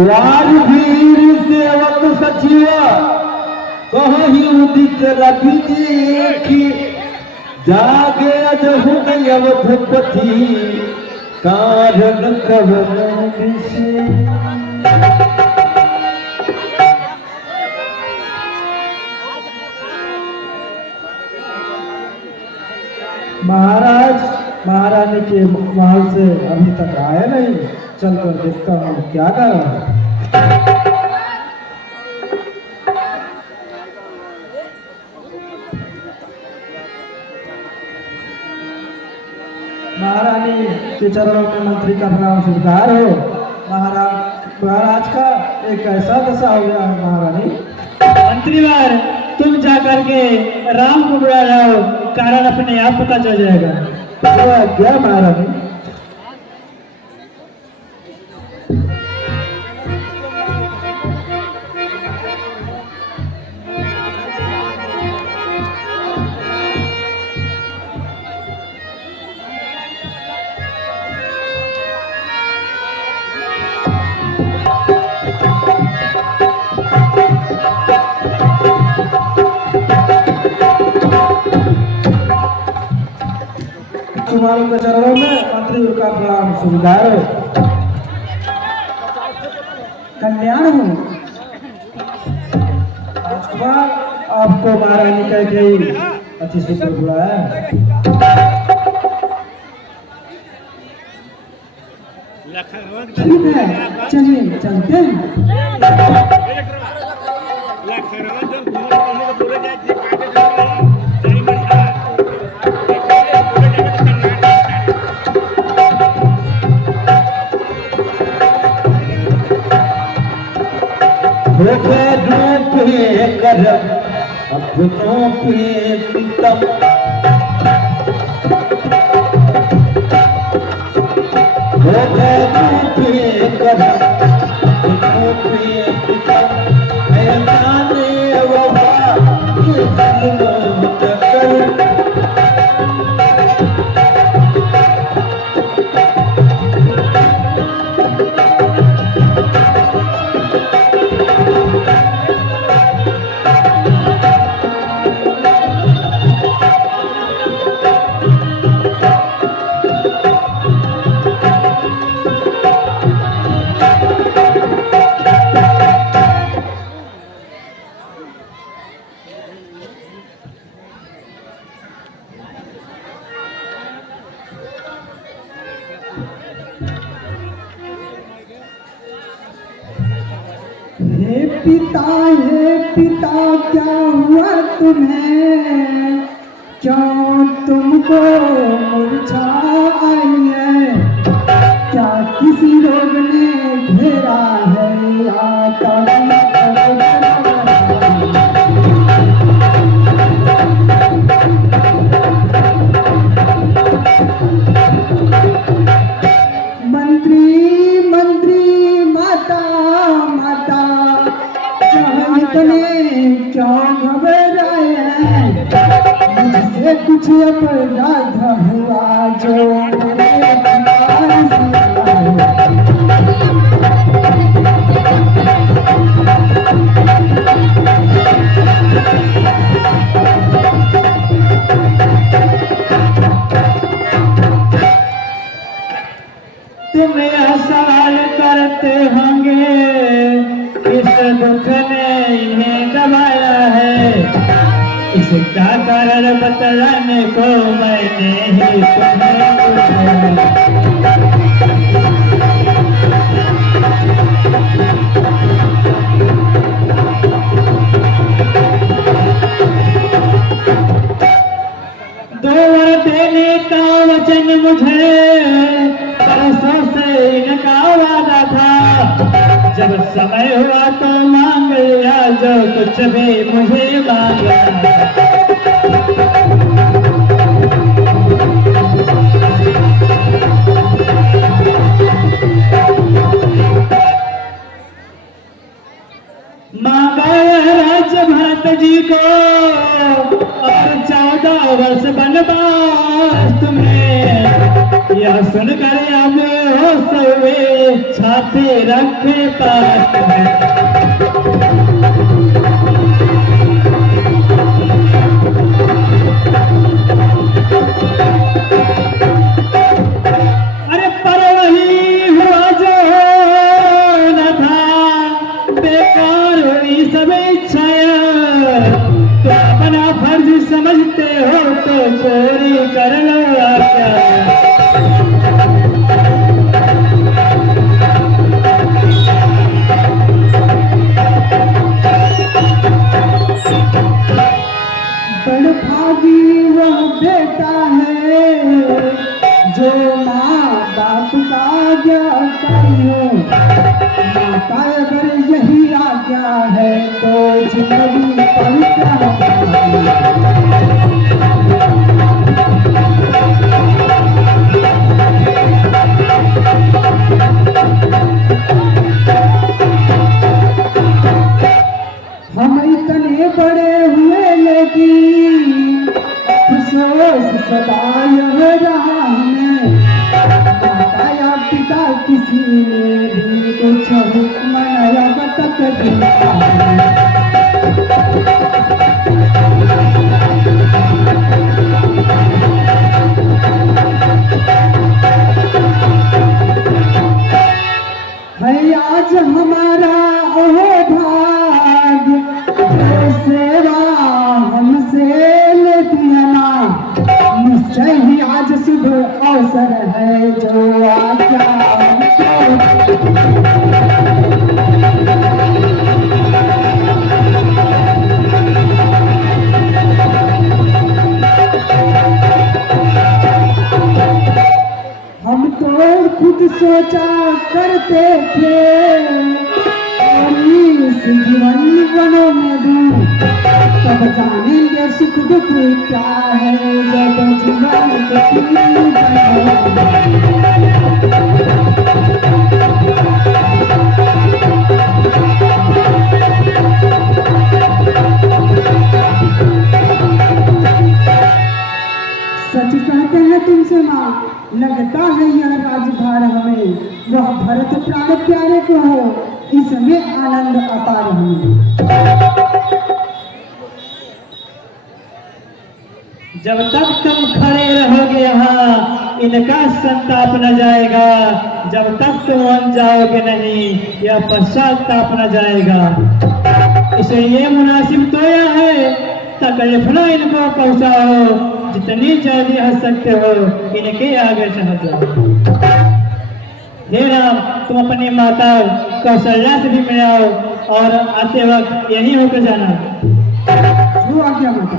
राजवीर सेवक सचिव कहीं उदित रवि देखी जागे अजहु अवधपति कारण कवन से। महाराज महारानी के महल से अभी तक आए नहीं, चलकर देखता हूँ क्या कर रहा है। महारानी के चरणों में मंत्री का प्रणाम स्वीकार हो। महाराज का एक ऐसा दशा हो गया है महारानी। मंत्रीवार तुम जाकर के राम को बुला लाओ, कारण अपने आप पता चल जाएगा। क्या महारानी? तुम्हारे के चरणों में मंत्री का प्रणाम स्वीकार हो। कल्याण हूँ राजकुमार, आपको महारानी कह गई अच्छी सूत्र बुलाया। ठीक है चलिए चलते हैं। कर अपनों पे सितम हो गए पे कर अपनों पे सितम मैंने वफा ये जुल्म कर। हे पिता क्या हुआ तुम्हें, क्यों तुमको मूर्छा आई है? क्या किसी रोग ने घेरा है या मंत्री माता माता इतने क्यों घबराए हैं? मुझसे कुछ अपराध हुआ जो तुम यह सवाल करते होंगे इस दुख ने इन्हें दबाया है, इसका कारण बतलाने को मैंने ही तुम्हें दो वर देने का वचन मुझे बरसों से इनका वादा था। जब समय हुआ तो मांग लिया जो कुछ भी मुझे मांगा। मांगा राज्य भरत जी को और 14 वर्ष बनवास तुम्हें, यह सुनकर अब हो सवे छाते रखे पास में। अरे पर वही हुआ जो न था, बेकार हुई सब इच्छाएं। तो अपना फर्ज समझते हो तो पूरी कर लो क्या। बड़भागी वह बेटा है जो माँ बाप का आज्ञाकारी हो। माता अगर यही आज्ञा है तो जिंदगी पर क्या। हम इतने बड़े हुए लेकिन अफसोस सदा यह रहा हमें। माता या पिता किसी ने भी कुछ हुक्म नया तक दिया। है आज हमारा ओह भाग्य जो सेवा हमसे लेती है ना। निश्चय ही आज शुभ अवसर है जो आज्ञा हम तो खुद सोचा करते थे और इस जीवन वनों में दूं। तब जानेंगे सुख दुख क्या है जब जीवन सच कहते हैं तुमसे माँ, लगता है यह राजभार हमें। वह भरत प्राण प्यारे को हो, इसमें आनंद अपार हमें। जब तक तुम खड़े रहोगे यहाँ इनका संताप न जाएगा। जब तक तुम मान जाओगे नहीं यह पश्चाताप न जाएगा। इसलिए मुनासिब तो यह है तकलीफ न इनको पहुंचाओ। जितनी जल्दी हंस सकते हो इनके आगे चढ़ जाओ। हे राम, तुम अपनी माता कौशल्या से भी मिलाओ और आते वक्त यही होकर जाना। वो आ गया माता।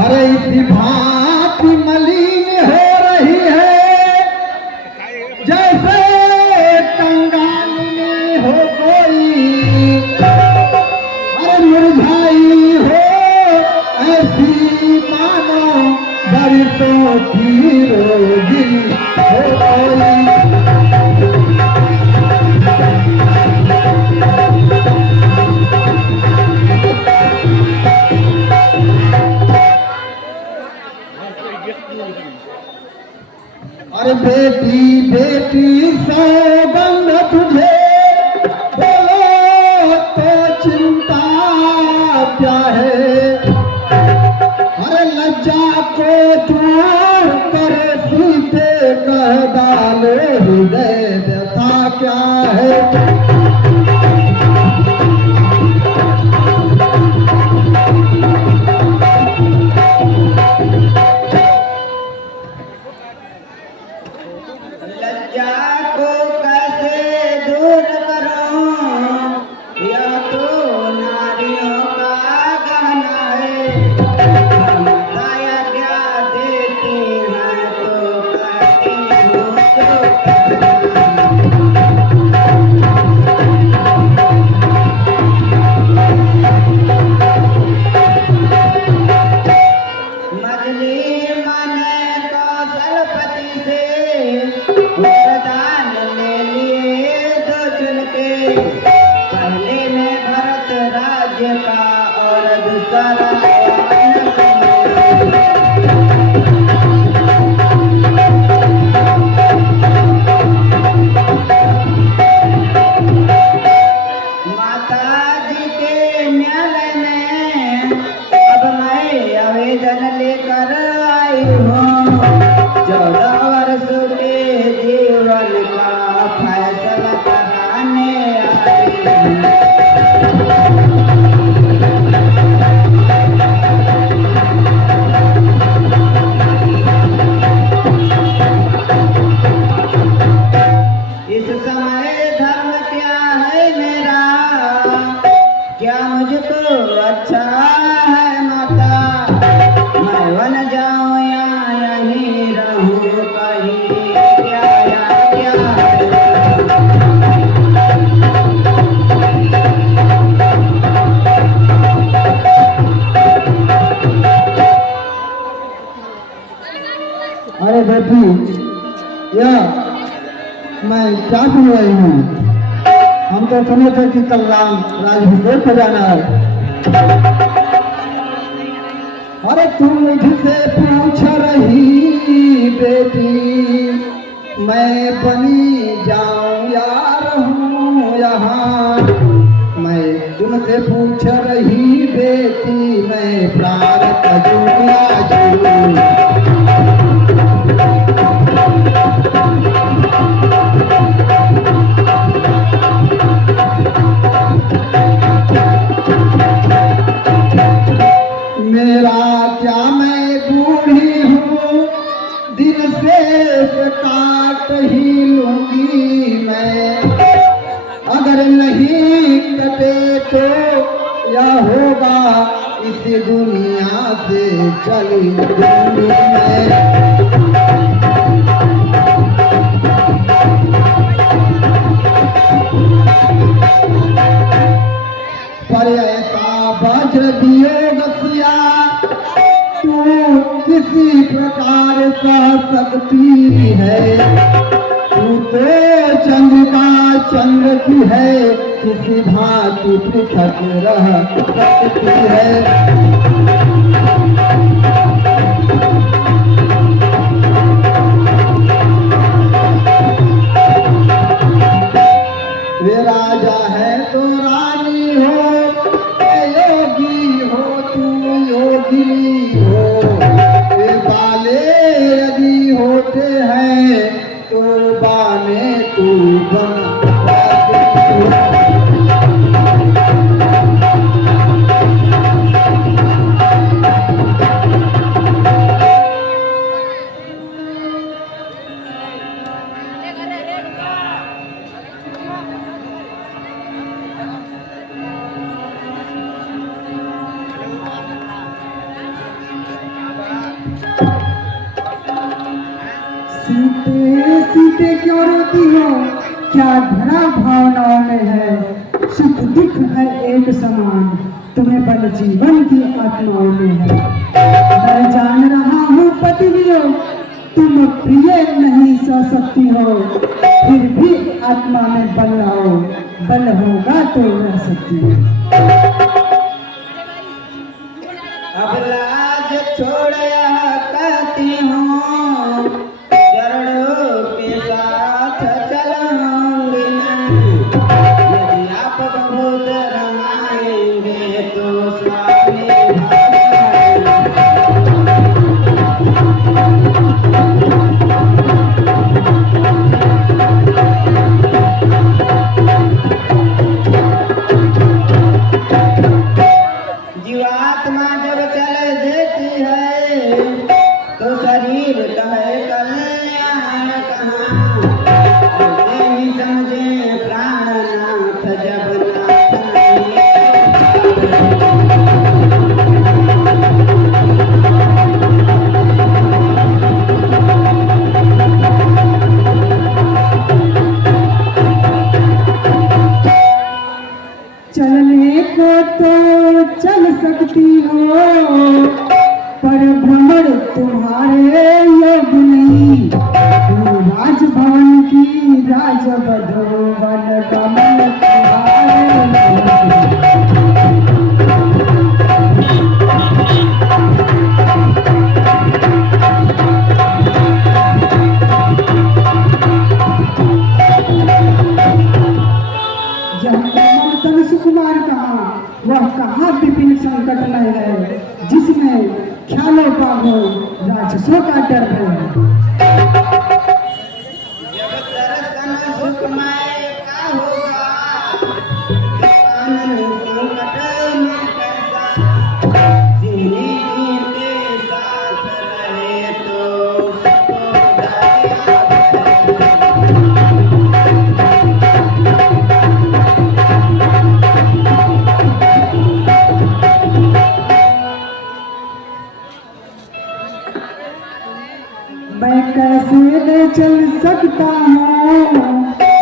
अरे इसी भांति मलिन हो रही है जैसे कंगाल में हो कोई। अरे मुरझाई हो ऐसी मानो बरसों की रोजी हो कोई। अरे बेटी बेटी सौगंध तुझे बोलो तो चिंता क्या है। अरे लज्जा को दूर कर सीधे कह डालो हृदय व्यथा क्या है। अरे बेटी, या मैं क्या सुन रही हूँ? हम तो सुने थे कि कल राम राजभिषेक हो जाना है। अरे तुम मुझसे पूछ रही बेटी, मैं बनी जाऊं या रहूं यहाँ? मैं तुमसे पूछ रही बेटी, मैं प्रारब्ध दूं या दूं? मेरा क्या, मैं बूढ़ी हूँ, दिन से काट ही लूंगी मैं। अगर नहीं कटे तो या होगा इस दुनिया से चली जाऊंगी मैं। पर ऐसा वज्र वियोग सिया तू किसी प्रकार सह सकती है। तू तो चंद्रिका चंद्र की है, किसी भांति पृथक रह सकती है। वे राजा है तो रानी हो, योगी हो तू योगिनी हो। वे बाले यदि होते हैं तो बाने तू बन सकती हो। सीते सीते क्यों रोती हो? क्या धरा भावनाओं में है? सुख दुख है एक समान, तुम्हें बल जीवन की आत्माओं में है। मैं जान रहा हूँ पति वियोग, तुम प्रिय नहीं सह सकती हो। फिर भी आत्मा में बल लाओ, बल होगा तो रह सकती हो। अब लाज छोड़ यह कहती हूँ, चरणों के साथ चलूंगी मैं। यदि आप बहुत रमाएंगे तो स्वामी जीवात्मा जब चल देती है तो शरीर कहे कल्याण कहाँ। ऐसे ही समझे प्राणनाथ जब नाथ नहीं। चलने को तो चल सकती हो, पर भ्रमण तुम्हारे योग नहीं। तू राजभवन की राजवधूवन गमन तुम्हारे योग नहीं। वह कहाँ विपिन संकट में है जिसमें ख्यालों पागों राक्षसों का डर है। जब दर्शन सुखमय का होगा, कानन संकट में कैसा, जिन्हीं के साथ रहे तो सबको दया मैं कैसे ले चल सकता हूँ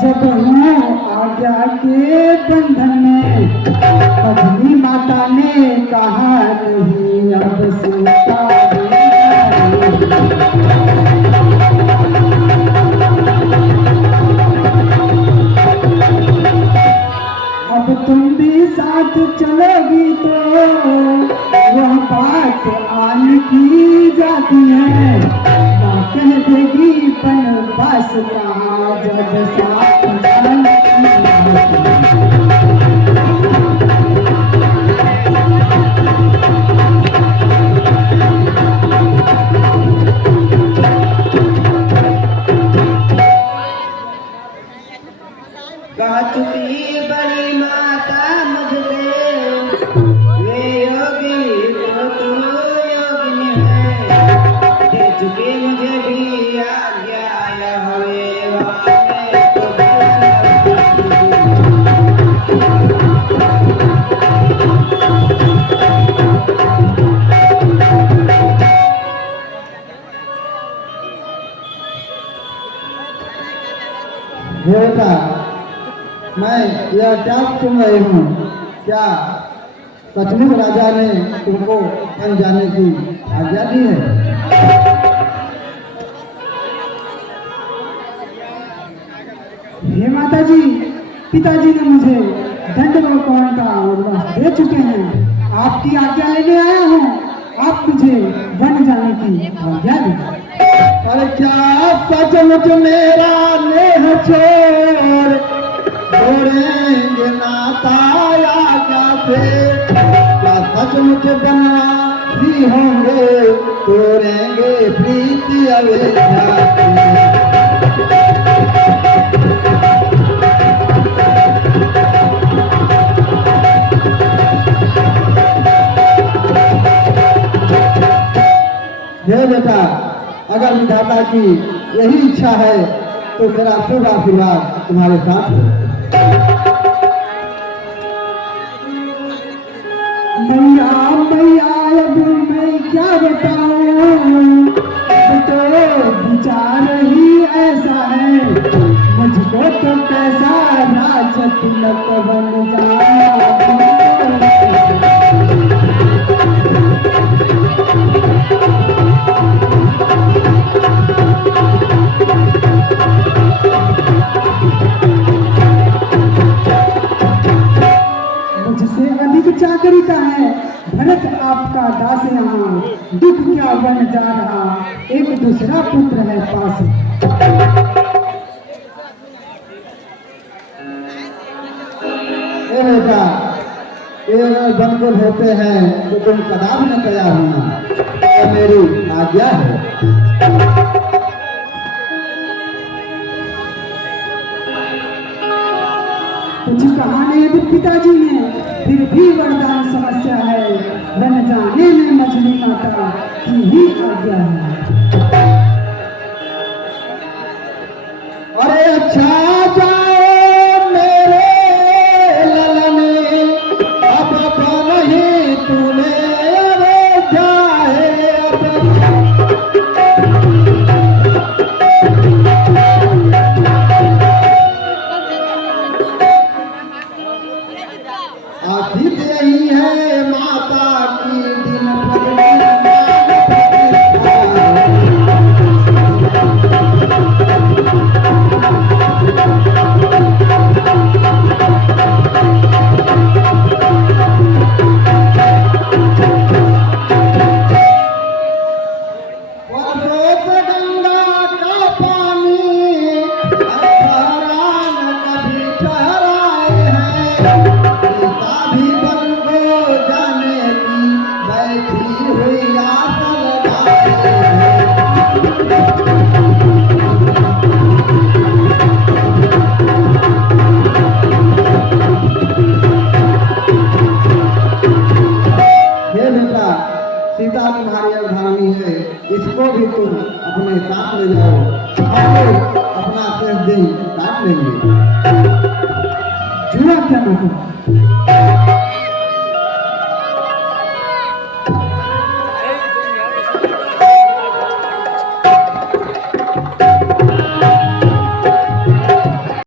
जब हूँ आज्ञा के बंधन में। पत्नी माता ने कहा नहीं अब सीता अब तुम भी साथ चलोगी तो वह बात आन की जाती है। माँ कह देगी बनवास कहाँ जब साथ जाने की कह चुकी बड़ी माता मुझसे, वे योगी तो योगिनी है। दे चुके मुझे भी आज्ञा, यह वे वाले तो देवता, मैं यह क्या सुन रही हूँ? क्या सचमुच राजा ने तुमको बन जाने की आज्ञा दी है? हे माता जी, पिताजी ने मुझे दंडवत का आदेश दे चुके हैं। आपकी आज्ञा लेने आया हूँ, आप मुझे वन जाने की आज्ञा दें। अरे क्या सचमुच मेरा नेह छोड़ छोड़ेंगे नाता आज्ञा से? क्या सचमुच बनवासी होंगे तोड़ेंगे प्रीति अवेक्षा से? हे बेटा, अगर विधाता की यही इच्छा है तो तेरा शुभ आशीर्वाद तुम्हारे साथ है। मैया मैया अब मैं क्या बताऊं, तो विचार ही ऐसा है। मुझको तो कैसा राज तिलक बन जाना। मुझसे अधिक चाकरी का है भरत आपका दास यहाँ। दुख क्या बन जा रहा, एक दूसरा पुत्र है पास। ए बेटा, ये अगर बनकर होते हैं तो तुम कदापि न तैयार होना, यह मेरी आज्ञा है। कुछ कहा नहीं यदि पिताजी ने, फिर भी वरदान समस्या है। वन जाने में मछली माता की ही आज्ञा है। अरे अच्छा जाओ मेरे ललने, अब नहीं तूने अरे जाए अब। आदित यही है माता की दिन गंगा का पानी ठहरा न कभी ठहराए हैं। भी बन गए हमें साथ ले जाओ, हम लोग अपना शेष दिन काट लेंगे। जुआ क्या मतलब?